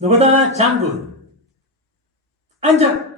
노가다 장군 안전!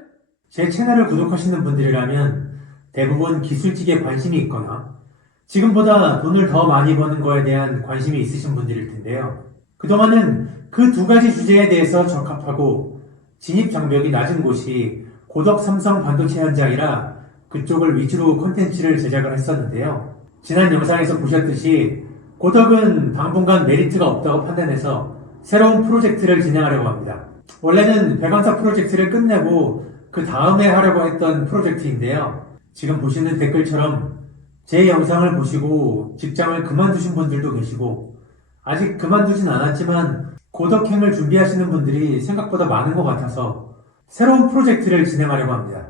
제 채널을 구독하시는 분들이라면 대부분 기술직에 관심이 있거나 지금보다 돈을 더 많이 버는 거에 대한 관심이 있으신 분들일 텐데요. 그동안은 그 두 가지 주제에 대해서 적합하고 진입 장벽이 낮은 곳이 고덕 삼성 반도체 현장이라 그쪽을 위주로 콘텐츠를 제작을 했었는데요. 지난 영상에서 보셨듯이 고덕은 당분간 메리트가 없다고 판단해서 새로운 프로젝트를 진행하려고 합니다. 원래는 배관사 프로젝트를 끝내고 그 다음에 하려고 했던 프로젝트인데요. 지금 보시는 댓글처럼 제 영상을 보시고 직장을 그만두신 분들도 계시고 아직 그만두진 않았지만 고덕행을 준비하시는 분들이 생각보다 많은 것 같아서 새로운 프로젝트를 진행하려고 합니다.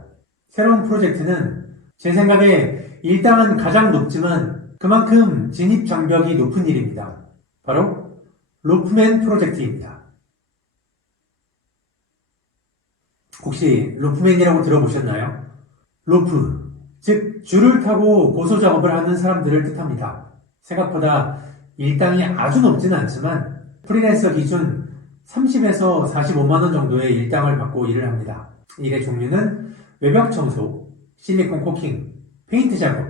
새로운 프로젝트는 제 생각에 일당은 가장 높지만 그만큼 진입 장벽이 높은 일입니다. 바로 로프맨 프로젝트입니다. 혹시 로프맨이라고 들어보셨나요? 로프, 즉 줄을 타고 고소 작업을 하는 사람들을 뜻합니다. 생각보다 일당이 아주 높지는 않지만 프리랜서 기준 30에서 45만원 정도의 일당을 받고 일을 합니다. 일의 종류는 외벽 청소, 실리콘 코킹, 페인트 작업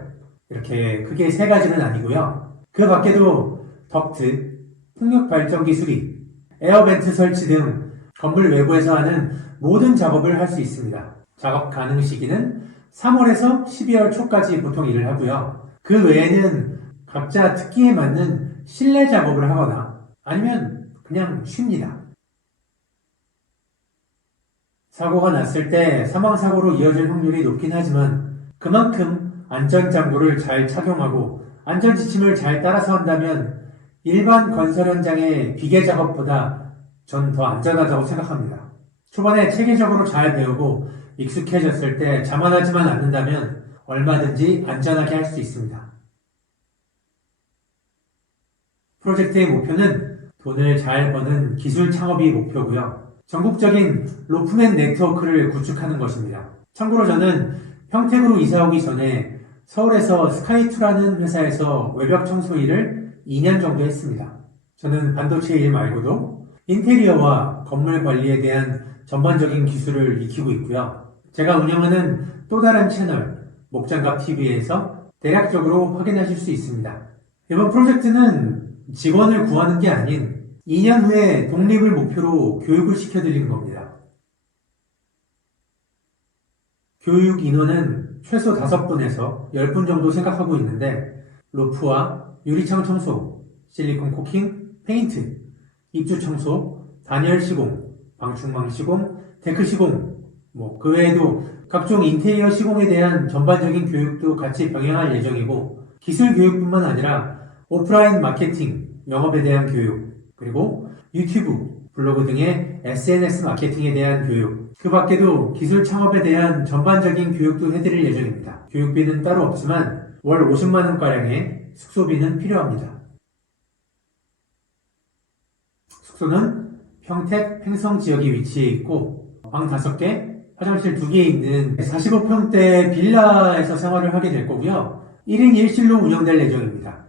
이렇게 크게 세 가지는 아니고요. 그 밖에도 덕트, 풍력 발전기 수리, 에어벤트 설치 등 건물 외부에서 하는 모든 작업을 할 수 있습니다. 작업 가능 시기는 3월에서 12월 초까지 보통 일을 하고요. 그 외에는 각자 특기에 맞는 실내 작업을 하거나 아니면 그냥 쉽니다. 사고가 났을 때 사망사고로 이어질 확률이 높긴 하지만 그만큼 안전장구를 잘 착용하고 안전지침을 잘 따라서 한다면 일반 건설 현장의 비계 작업보다 전 더 안전하다고 생각합니다. 초반에 체계적으로 잘 배우고 익숙해졌을 때 자만하지만 않는다면 얼마든지 안전하게 할 수 있습니다. 프로젝트의 목표는 돈을 잘 버는 기술 창업이 목표고요. 전국적인 로프맨 네트워크를 구축하는 것입니다. 참고로 저는 평택으로 이사 오기 전에 서울에서 스카이투라는 회사에서 외벽 청소 일을 2년 정도 했습니다. 저는 반도체 일 말고도 인테리어와 건물 관리에 대한 전반적인 기술을 익히고 있고요. 제가 운영하는 또 다른 채널 목장갑TV에서 대략적으로 확인하실 수 있습니다. 이번 프로젝트는 직원을 구하는 게 아닌 2년 후에 독립을 목표로 교육을 시켜드리는 겁니다. 교육 인원은 최소 5분에서 10분 정도 생각하고 있는데 로프와 유리창 청소, 실리콘 코킹, 페인트, 입주 청소, 단열 시공, 방충망 시공, 데크 시공, 그 외에도 각종 인테리어 시공에 대한 전반적인 교육도 같이 병행할 예정이고 기술 교육뿐만 아니라 오프라인 마케팅, 영업에 대한 교육, 그리고 유튜브, 블로그 등의 SNS 마케팅에 대한 교육, 그 밖에도 기술 창업에 대한 전반적인 교육도 해드릴 예정입니다. 교육비는 따로 없지만 월 50만원가량의 숙소비는 필요합니다. 숙소는 평택 횡성 지역에 위치해 있고 방 5개, 화장실 2개 있는 45평대 빌라에서 생활을 하게 될 거고요. 1인 1실로 운영될 예정입니다.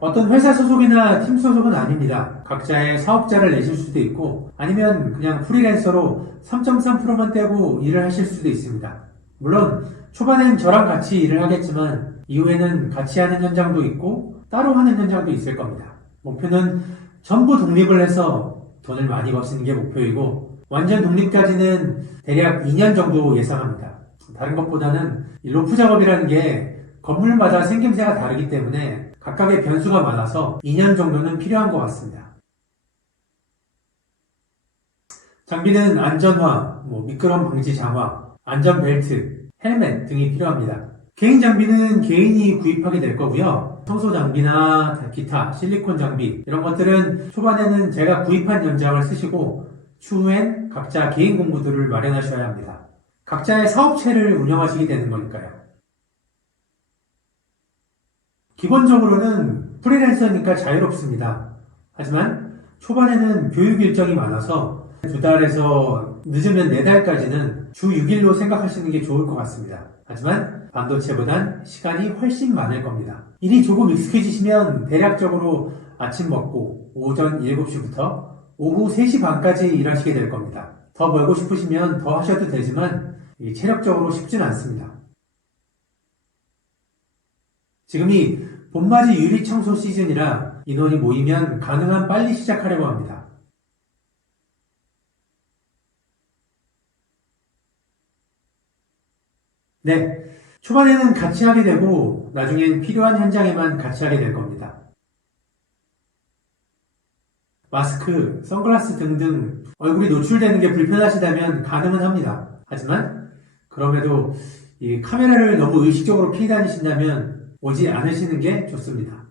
어떤 회사 소속이나 팀 소속은 아닙니다. 각자의 사업자를 내실 수도 있고 아니면 그냥 프리랜서로 3.3%만 떼고 일을 하실 수도 있습니다. 물론 초반엔 저랑 같이 일을 하겠지만 이후에는 같이 하는 현장도 있고 따로 하는 현장도 있을 겁니다. 목표는 전부 독립을 해서 돈을 많이 버시는 게 목표이고 완전 독립까지는 대략 2년 정도 예상합니다. 다른 것보다는 이 로프 작업이라는 게 건물마다 생김새가 다르기 때문에 각각의 변수가 많아서 2년 정도는 필요한 것 같습니다. 장비는 안전화, 미끄럼 방지 장화, 안전벨트, 헬멧 등이 필요합니다. 개인 장비는 개인이 구입하게 될 거고요. 청소 장비나 기타, 실리콘 장비 이런 것들은 초반에는 제가 구입한 연장을 쓰시고 추후엔 각자 개인 공구들을 마련하셔야 합니다. 각자의 사업체를 운영하시게 되는 거니까요. 기본적으로는 프리랜서니까 자유롭습니다. 하지만 초반에는 교육 일정이 많아서 2달에서 늦으면 4달까지는 주 6일로 생각하시는 게 좋을 것 같습니다. 하지만 반도체보단 시간이 훨씬 많을 겁니다. 일이 조금 익숙해지시면 대략적으로 아침 먹고 오전 7시부터 오후 3시 반까지 일하시게 될 겁니다. 더 벌고 싶으시면 더 하셔도 되지만 체력적으로 쉽진 않습니다. 지금이 봄맞이 유리청소 시즌이라 인원이 모이면 가능한 빨리 시작하려고 합니다. 네, 초반에는 같이 하게 되고 나중엔 필요한 현장에만 같이 하게 될 겁니다. 마스크, 선글라스 등등 얼굴이 노출되는 게 불편하시다면 가능은 합니다. 하지만 그럼에도 이 카메라를 너무 의식적으로 피해 다니신다면 오지 않으시는 게 좋습니다.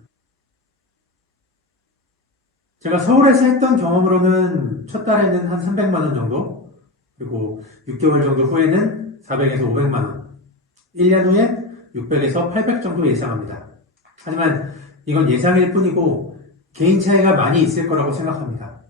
제가 서울에서 했던 경험으로는 첫 달에는 한 300만 원 정도, 그리고 6개월 정도 후에는 400에서 500만 원, 1년 후에 600에서 800 정도 예상합니다. 하지만 이건 예상일 뿐이고 개인 차이가 많이 있을 거라고 생각합니다.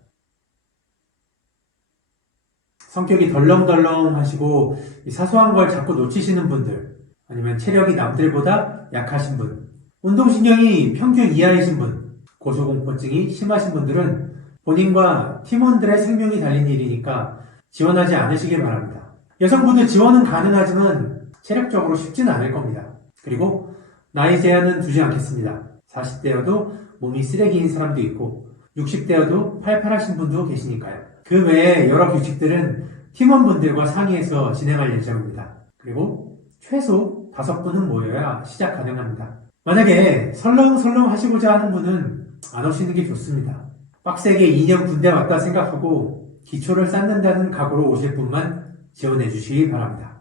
성격이 덜렁덜렁 하시고 사소한 걸 자꾸 놓치시는 분들, 아니면 체력이 남들보다 약하신 분, 운동신경이 평균 이하이신 분, 고소공포증이 심하신 분들은 본인과 팀원들의 생명이 달린 일이니까 지원하지 않으시길 바랍니다. 여성분들 지원은 가능하지만 체력적으로 쉽지는 않을 겁니다. 그리고 나이 제한은 두지 않겠습니다. 40대여도 몸이 쓰레기인 사람도 있고 60대여도 팔팔하신 분도 계시니까요. 그 외에 여러 규칙들은 팀원분들과 상의해서 진행할 예정입니다. 그리고 최소 5분은 모여야 시작 가능합니다. 만약에 설렁설렁 하시고자 하는 분은 안 오시는 게 좋습니다. 빡세게 2년 군대 왔다 생각하고 기초를 쌓는다는 각오로 오실 분만 지원해 주시기 바랍니다.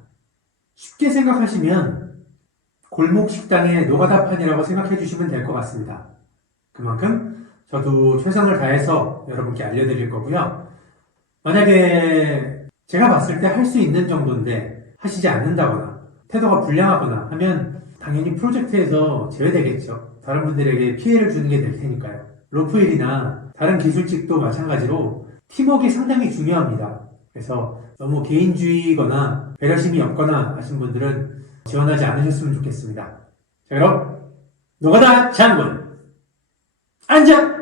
쉽게 생각하시면 골목 식당의 노가다판이라고 생각해 주시면 될 것 같습니다. 그만큼 저도 최선을 다해서 여러분께 알려드릴 거고요. 만약에 제가 봤을 때 할 수 있는 정도인데 하시지 않는다거나 태도가 불량하거나 하면 당연히 프로젝트에서 제외되겠죠. 다른 분들에게 피해를 주는 게 될 테니까요. 로프일이나 다른 기술직도 마찬가지로 팀워크가 상당히 중요합니다. 그래서 너무 개인주의거나 배려심이 없거나 하신 분들은 지원하지 않으셨으면 좋겠습니다. 자, 그럼 노가다 장군 앉아!